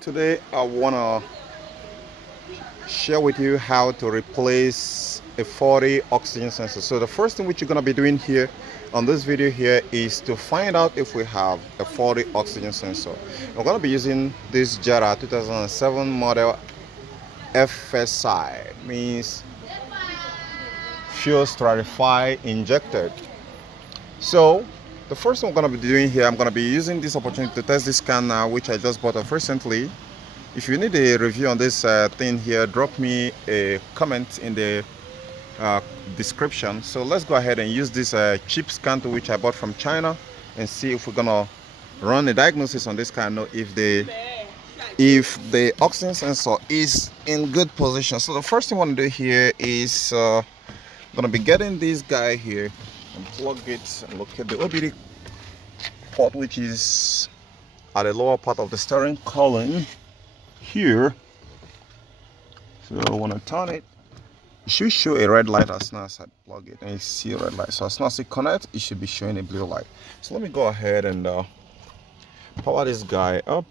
Today I want to share with you how to replace a 40 oxygen sensor. So the first thing which you're going to be doing here on this video here is to find out if we have a 40 oxygen sensor. We're going to be using this Jetta 2007 model FSI, means fuel stratified injected. So the first thing I'm going to be doing here, I'm going to be using this opportunity to test this can now, which I just bought off recently. If you need a review on this thing here, drop me a comment in the uh, description. So let's go ahead and use this cheap scan tool which I bought from China and see if we're gonna run a diagnosis on this car, know if the oxygen sensor is in good position. So the first thing I want to do here is gonna be getting this guy here and plug it and locate the OBD port, which is at the lower part of the steering column here. So I want to turn it. It should show a red light as soon as I plug it, and you see a red light. So as soon as it connects, it should be showing a blue light. So let me go ahead and power this guy up.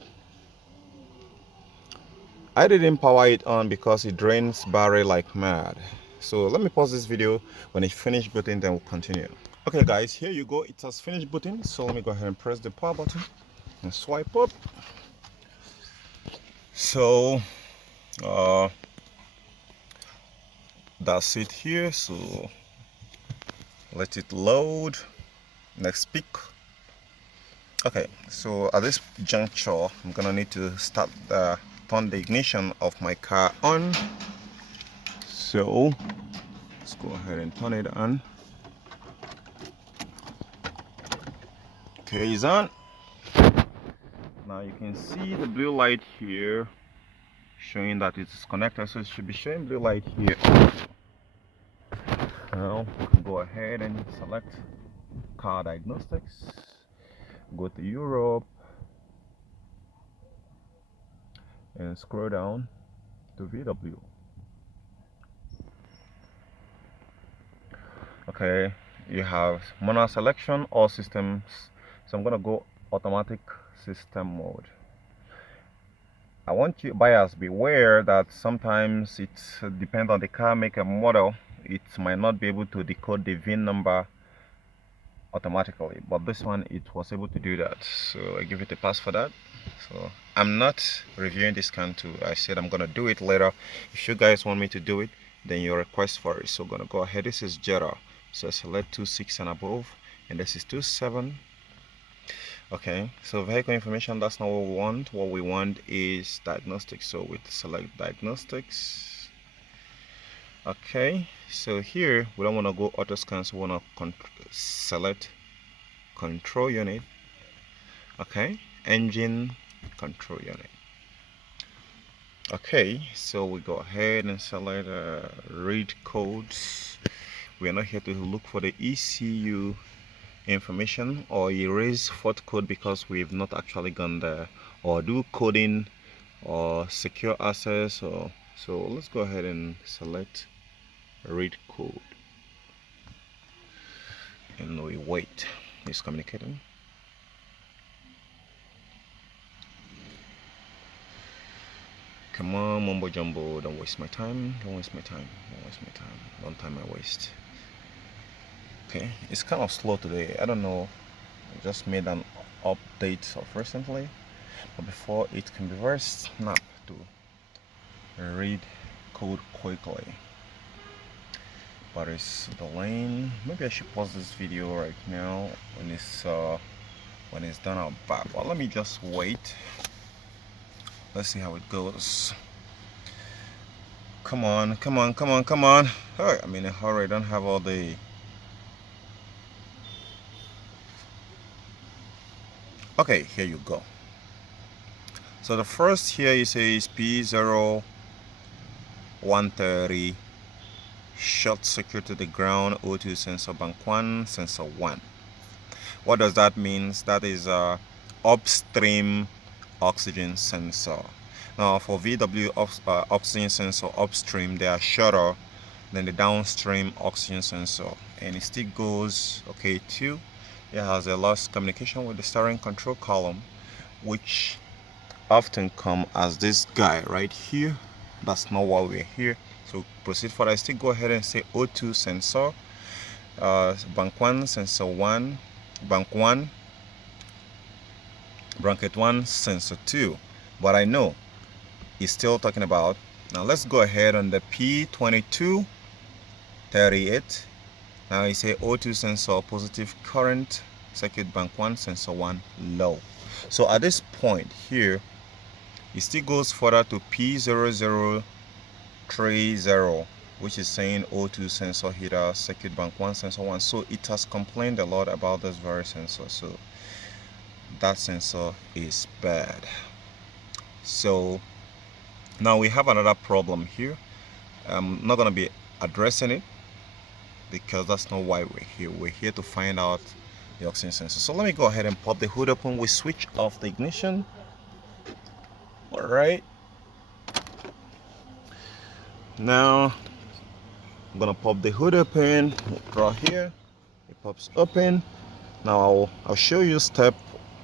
I didn't power it on because it drains battery like mad. So let me pause this video. When it finishes booting, then we'll continue. Okay guys, here you go. It has finished booting. So let me go ahead and press the power button and swipe up. So that's it here. So let it load. Next pick. Okay, so at this juncture I'm gonna need to turn the ignition of my car on. So let's go ahead and turn it on. Okay, it's on. Now you can see the blue light here showing that it's connected, so it should be showing blue light here. Now you can go ahead and select car diagnostics, go to Europe and scroll down to VW. Okay, you have manual selection or systems, so I'm gonna go automatic system mode. I want you buyers beware that sometimes it depends on the car make and model, it might not be able to decode the VIN number automatically, but this one it was able to do that, so I give it a pass for that. So I'm not reviewing this can too. I said I'm gonna do it later. If you guys want me to do it, then your request for it. So I'm gonna go ahead. This is Jetta, so select 2.6 and above, and this is 2.7. Okay, so vehicle information, that's not what we want. What we want is diagnostics, so we select diagnostics. Okay, so here we don't want to go auto scan, so we want to select control unit. Okay, engine control unit. Okay, so we go ahead and select read codes. We are not here to look for the ECU information or erase fault code because we've not actually gone there, or do coding or secure access. Or so let's go ahead and select read code and we wait. It's communicating. Come on, mumbo jumbo, don't waste my time, don't waste my time, don't waste my time, don't time I waste. Okay, it's kind of slow today. I don't know, I just made an update of recently, but before it can be very snap to read code quickly, but it's delaying. Maybe I should pause this video right now. When it's done I'll back, but let me just wait. Let's see how it goes. Come on, come on, come on, come on. Hey, I'm in a hurry. I don't have all the... Okay, here you go. So the first here you say is P0130 short circuit to the ground, O2 sensor bank 1, sensor 1. What does that mean? That is a upstream oxygen sensor. Now for VW oxygen sensor upstream, they are shorter than the downstream oxygen sensor, and it still goes okay too. It has a lost communication with the steering control column, which often come as this guy right here. That's not why we're here. So proceed further. I still go ahead and say O2 sensor, bank 1 sensor 1, bank 1, bracket 1 sensor 2, but I know it's still talking about. Now let's go ahead on the P2238. now you say O2 sensor positive current, circuit bank 1 sensor 1 low. So at this point here it still goes further to P0030, which is saying O2 sensor heater, circuit bank 1 sensor 1. So it has complained a lot about this very sensor, so that sensor is bad. So now we have another problem here. I'm not going to be addressing it because that's not why we're here. We're here to find out the oxygen sensor. So let me go ahead and pop the hood open. We switch off the ignition. All right, now I'm gonna pop the hood open. Draw here, it pops open. Now I'll show you step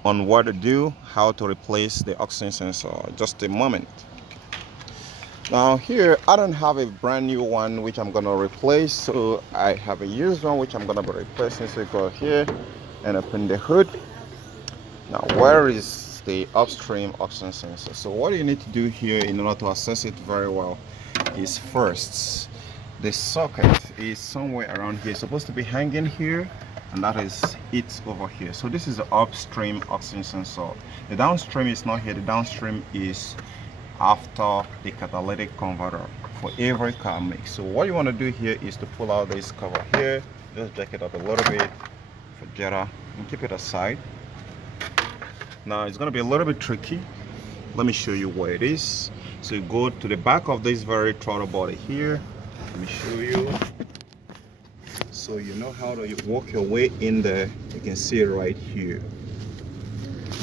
on what to do, how to replace the oxygen sensor. Just a moment. Now here I don't have a brand new one which I'm gonna replace, so I have a used one which I'm gonna be replacing. So go here and open the hood. Now where is the upstream oxygen sensor? So what you need to do here in order to access it very well is first, the socket is somewhere around here. It's supposed to be hanging here, and that is it over here. So this is the upstream oxygen sensor. The downstream is not here. The downstream is after the catalytic converter for every car make. So what you want to do here is to pull out this cover here, just jack it up a little bit for Jetta and keep it aside. Now it's going to be a little bit tricky. Let me show you where it is. So you go to the back of this very throttle body here. Let me show you, so you know how to work your way in there. You can see it right here.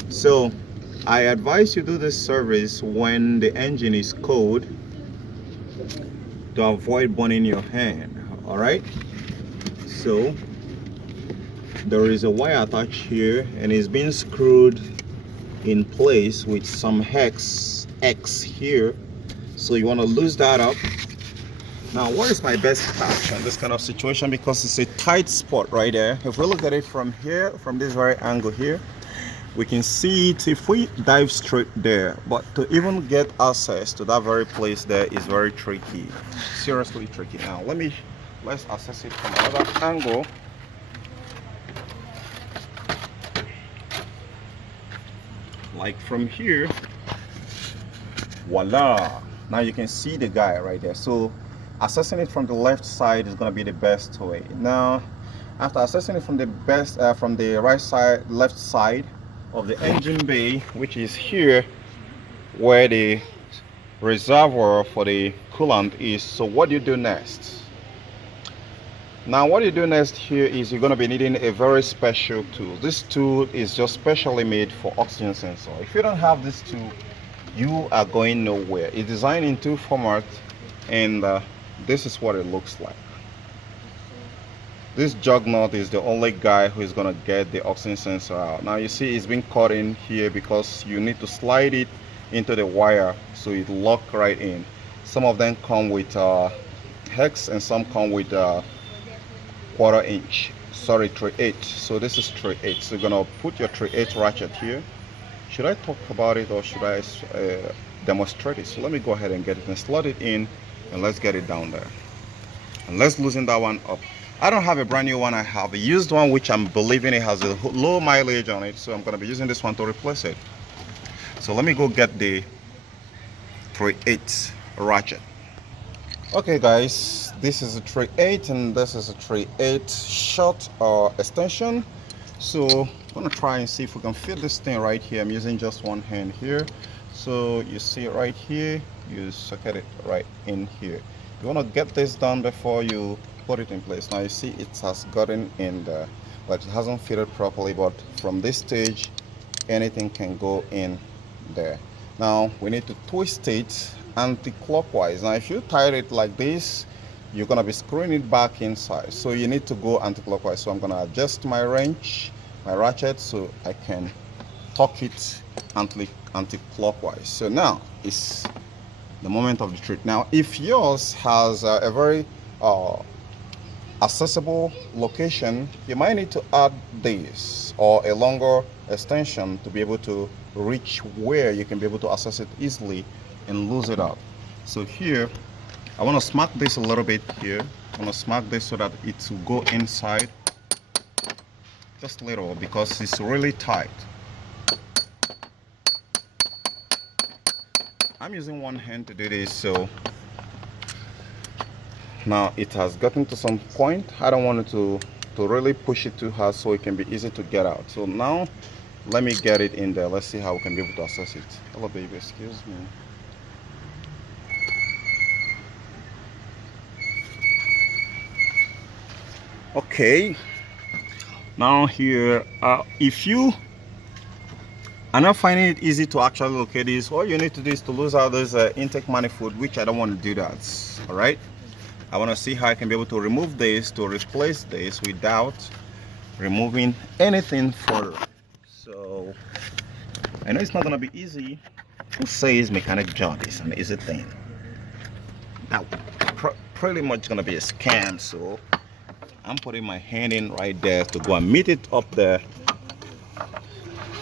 So I advise you do this service when the engine is cold to avoid burning your hand. All right, so there is a wire attached here and it's being screwed in place with some hex X here. So you want to lose that up. Now what is my best catch on this kind of situation, because it's a tight spot right there. If we look at it from here, from this very angle here, we can see it if we dive straight there, but to even get access to that very place there is very tricky, seriously tricky. Now let's access it from another angle. Like from here, voila, now you can see the guy right there. So accessing it from the left side is going to be the best way. Now after accessing it from the right side, left side of the engine bay, which is here where the reservoir for the coolant is, so what do you do next? Now what you do next here is you're going to be needing a very special tool. This tool is just specially made for oxygen sensor. If you don't have this tool, you are going nowhere. It's designed in two formats, and this is what it looks like. This jug nut is the only guy who is going to get the oxygen sensor out. Now you see it's been cut in here because you need to slide it into the wire so it lock right in. Some of them come with hex and some come with 1/4 inch, sorry, 3/8. So this is 3/8. So you're gonna put your 3/8 ratchet here. Should I talk about it or should I demonstrate it? So let me go ahead and get it and slot it in, and let's get it down there, and let's loosen that one up. I don't have a brand new one. I have a used one which I'm believing it has a low mileage on it, so I'm gonna be using this one to replace it. So let me go get the 3/8 ratchet. Okay guys, this is a 3/8 and this is a 3/8 short extension. So I'm gonna try and see if we can fit this thing right here. I'm using just one hand here. So you see right here, you socket it right in here. You want to get this done before you put it in place. Now you see it has gotten in there, but it hasn't fitted properly. But from this stage, anything can go in there. Now we need to twist it anti-clockwise. Now if you tie it like this, you're gonna be screwing it back inside, so you need to go anti-clockwise. So I'm gonna adjust my wrench, my ratchet, so I can torque it anti-clockwise. So now it's the moment of the trick. Now if yours has a very accessible location, you might need to add this or a longer extension to be able to reach where you can be able to access it easily and lose it up. So here I want to smack this a little bit here. I want to smack this so that it will go inside just a little because it's really tight. I'm using one hand to do this, so now it has gotten to some point. I don't want it to really push it too hard so it can be easy to get out. So now let me get it in there. Let's see how we can be able to access it. Hello baby, excuse me. Okay, now here if you are not finding it easy to actually locate this, all you need to do is to lose out this intake manifold, which I don't want to do that. All right, I want to see how I can be able to remove this to replace this without removing anything further. So I know it's not going to be easy. Who says mechanic job is an easy thing? Now pretty much going to be a scam. So I'm putting my hand in right there to go and meet it up there.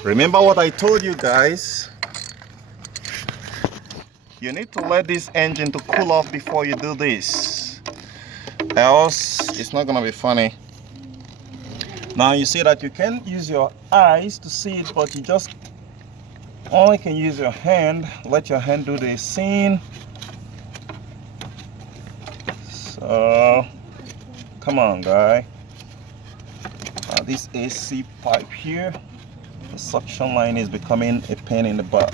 Remember what I told you guys, you need to let this engine to cool off before you do this, else it's not gonna be funny. Now you see that you can use your eyes to see it, but you just only can use your hand. Let your hand do the scene. So come on guy. Now this AC pipe here, the suction line is becoming a pain in the butt.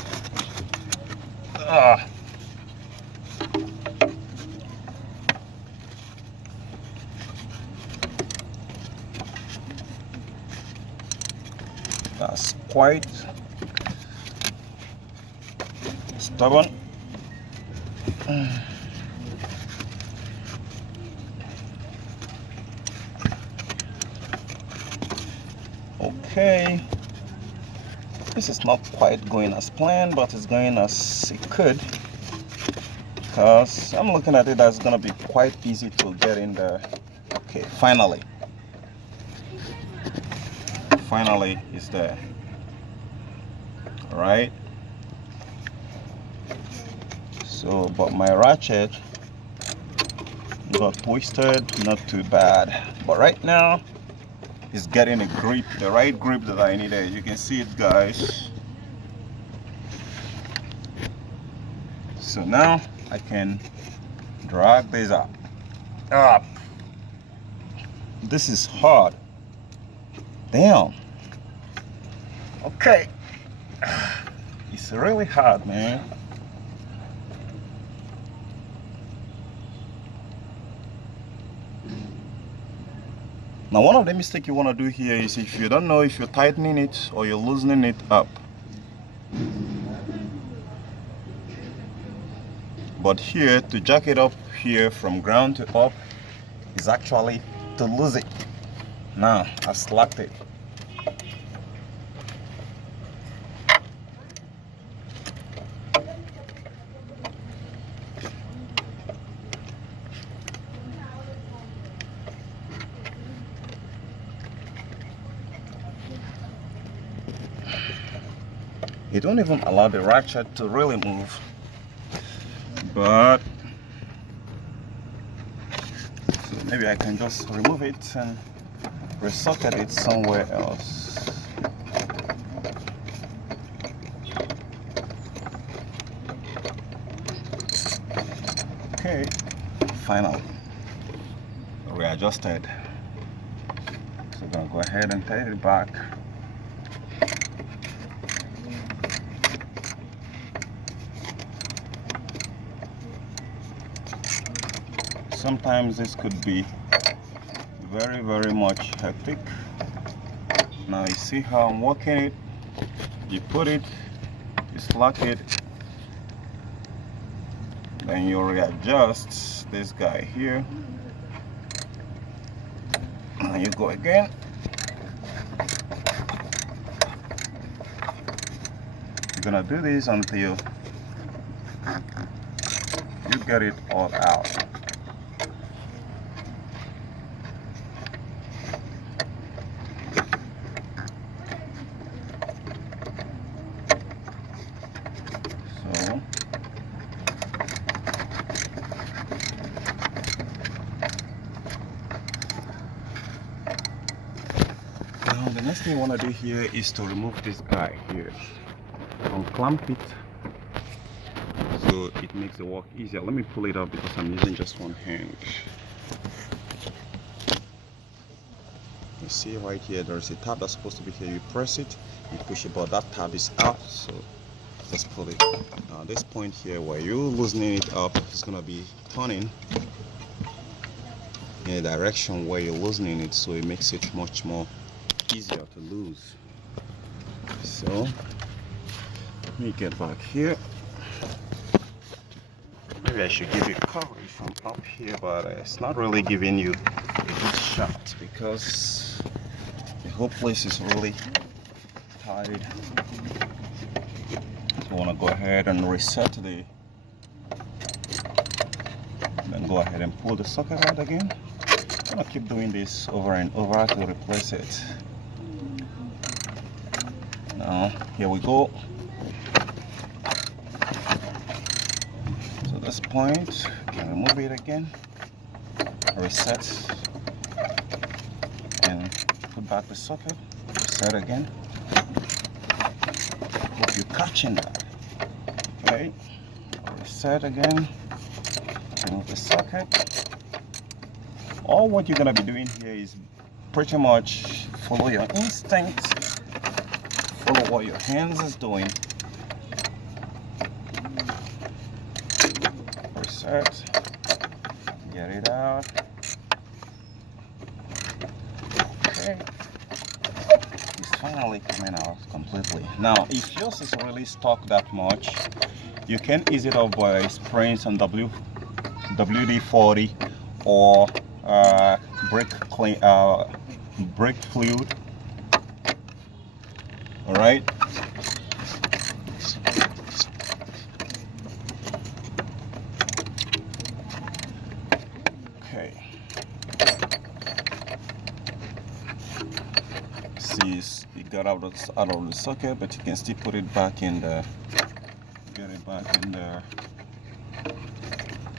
That's quite stubborn. Okay, this is not quite going as planned, but it's going as it could, because I'm looking at it as gonna be quite easy to get in there. Okay, finally it's there. All right, so but my ratchet got twisted, not too bad, but right now it's getting a grip, the right grip that I needed. You can see it guys. So now I can drag this up. This is hard. Damn. Okay. It's really hard, man. Now one of the mistakes you want to do here is if you don't know if you're tightening it or you're loosening it up. But here, to jack it up here from ground to up is actually to lose it. Now I've slacked it. It won't even allow the ratchet to really move, but so maybe I can just remove it and resocket it somewhere else. Okay, finally readjusted. So I'm gonna go ahead and take it back. Sometimes this could be very, very much hectic. Now you see how I'm working it. You put it, you slack it, then you readjust this guy here, and you go again. gonna do this until you get it all out. So now the next thing you want to do here is to remove this guy here. Unclamp it so it makes the work easier. Let me pull it up because I'm using just one hand. You see right here, there's a tab that's supposed to be here. You press it, you push it, but that tab is out, so let's pull it. Now this point here where you're loosening it up, it's gonna be turning in a direction where you're loosening it, so it makes it much more easier to lose. So let me get back here. Maybe I should give you coverage from up here, but it's not really giving you a good shot because the whole place is really tight. So I want to go ahead and reset then go ahead and pull the socket out again. I'm going to keep doing this over and over to replace it. Now here we go. So this point, can remove it again, reset, and put back the socket, reset again. Hope you're catching that. Okay, reset again, remove the socket. All what you're gonna be doing here is pretty much follow your instinct, follow what your hands is doing. Reset, get it out. Okay, it's finally coming out completely. Now, if yours is really stuck that much, you can ease it off by spraying some WD-40 or brake fluid. All right. Okay. See, it got out of the socket, but you can still put it back in there. Get it back in there.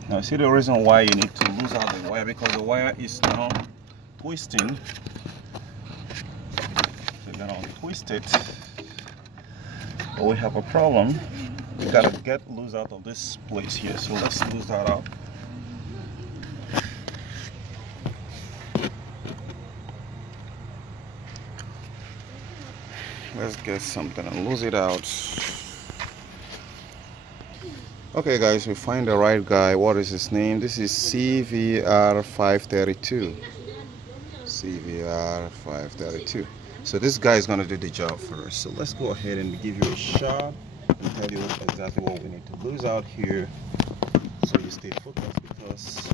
Now, see the reason why you need to lose out the wire, because the wire is now twisting. So you're gonna twist it. But we have a problem. We gotta get loose out of this place here. So let's lose that out. Let's get something and lose it out. Okay guys, we find the right guy. What is his name? This is CVR532. CVR532. So this guy is going to do the job for us. So let's go ahead and give you a shot and tell you exactly what we need to lose out here so you stay focused, because